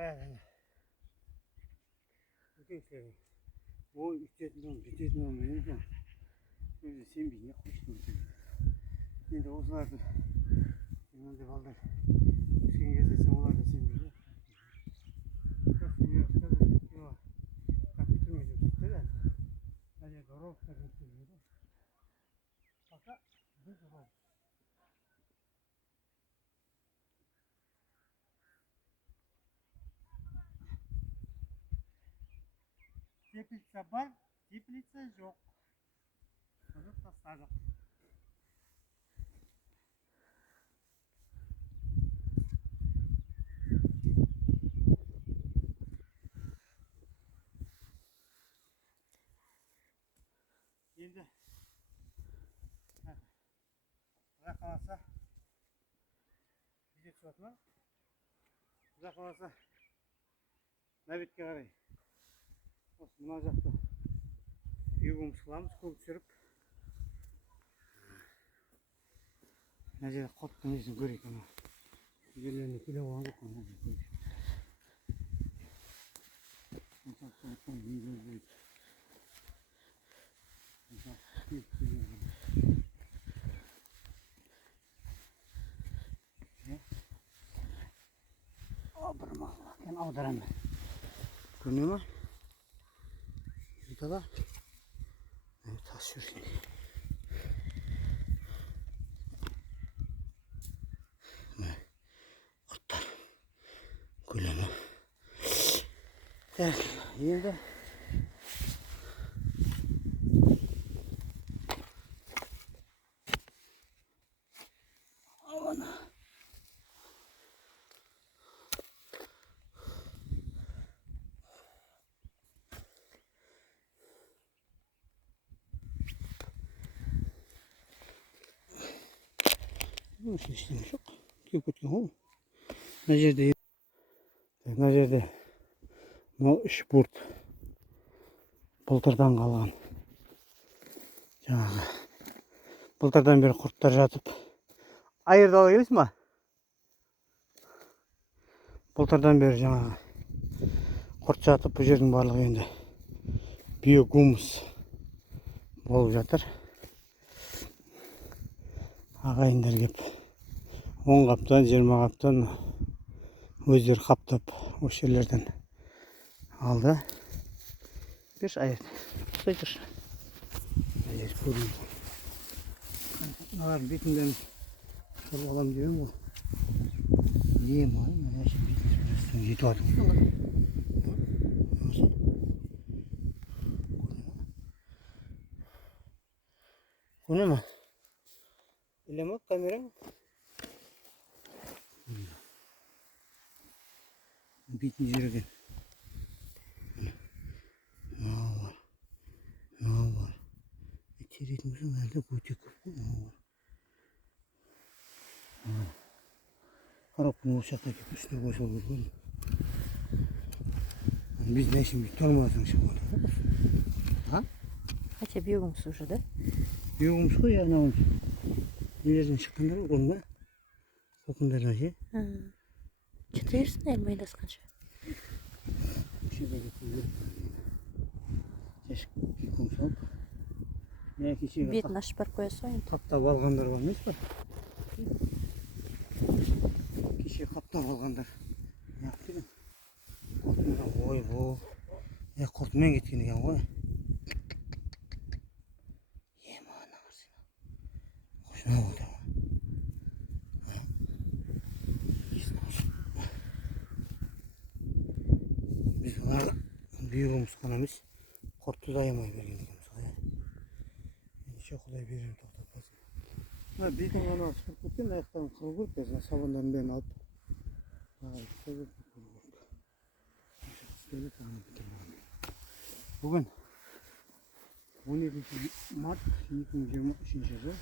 баяғы үлкен ой бүйтетін менен өзі сенбей неқойсын енді осыларды мынандай балдар өскен кезде сен оларды сенбейді компьютермен жұмыс істейді әлі здоровьтар жұмыс істейді пока біз здоров теплица бар, теплица жоқ. Қазір тастадық. Енді Құдай қаласа биде түсіп ма? Құдай қаласа нәбетке қарай осы мына жақта үйгіміз қыламыз, көк түсіріп мына жерде қоттың несін көрейік. Жерлеріне келе қойған жоқ. Bir mal ben аударамын. Көріне ма? Ютада тас жүрсін. Құрттар көлемі. Так, енді Nasıl işlemiş yok. Köpürtken oğlum. Necerde bu üç burt былтырдан қалған. Жаңағы былтырдан бері құрттар жатып. Айырды ала келесің ба? Былтырдан бері жаңағы құрт жатып, бұл жердің барлығы енді биогумус болып жатыр. Ағайындар кеп 10 қаптан, 20 қаптан өздері қаптап осы жерлерден алды. Берші айырды. Құстай тұршы. Айыр көрінді. Мыналардың бетінден тұрып алам деймін ғой. Ем ай, мына жер бетінден жетіп адым. Көне ма? Біле ма камераң? Бетін жерген. Мынау бар. Теретін болсаң әлде өте көп қой. Коробканы осы жақта келіп үстіне қойса көрген. Біз нәшін бүйт тұрмасың шығып. Хотя биогумус уже, да? Биогумус қой, анауын. Нелерден шыққандар ғой ма? Қоқындардан ше? Что-то ерсін әлмайласқанша. Шеге кетіп жүріп. Жәшік кекім салып. Бетін ашып барып қоясың ғой енді. Қаптап алғандар бар емес па? Кеше қаптап алғандар. Неғып деген? Құртымда ой бұл. Құртымен кеткен екен ғой. Емана қарсына. Қошына болды. Біз оларға биогумус қана емес, құртты да аямай берген екенбіз. Құдай берем тоқтатпасын. Бетін ғана шығып кеткен, аяқтарын қырып көріп, сабандарын бәрін алып. Бүгін 12 март 2023 жыл.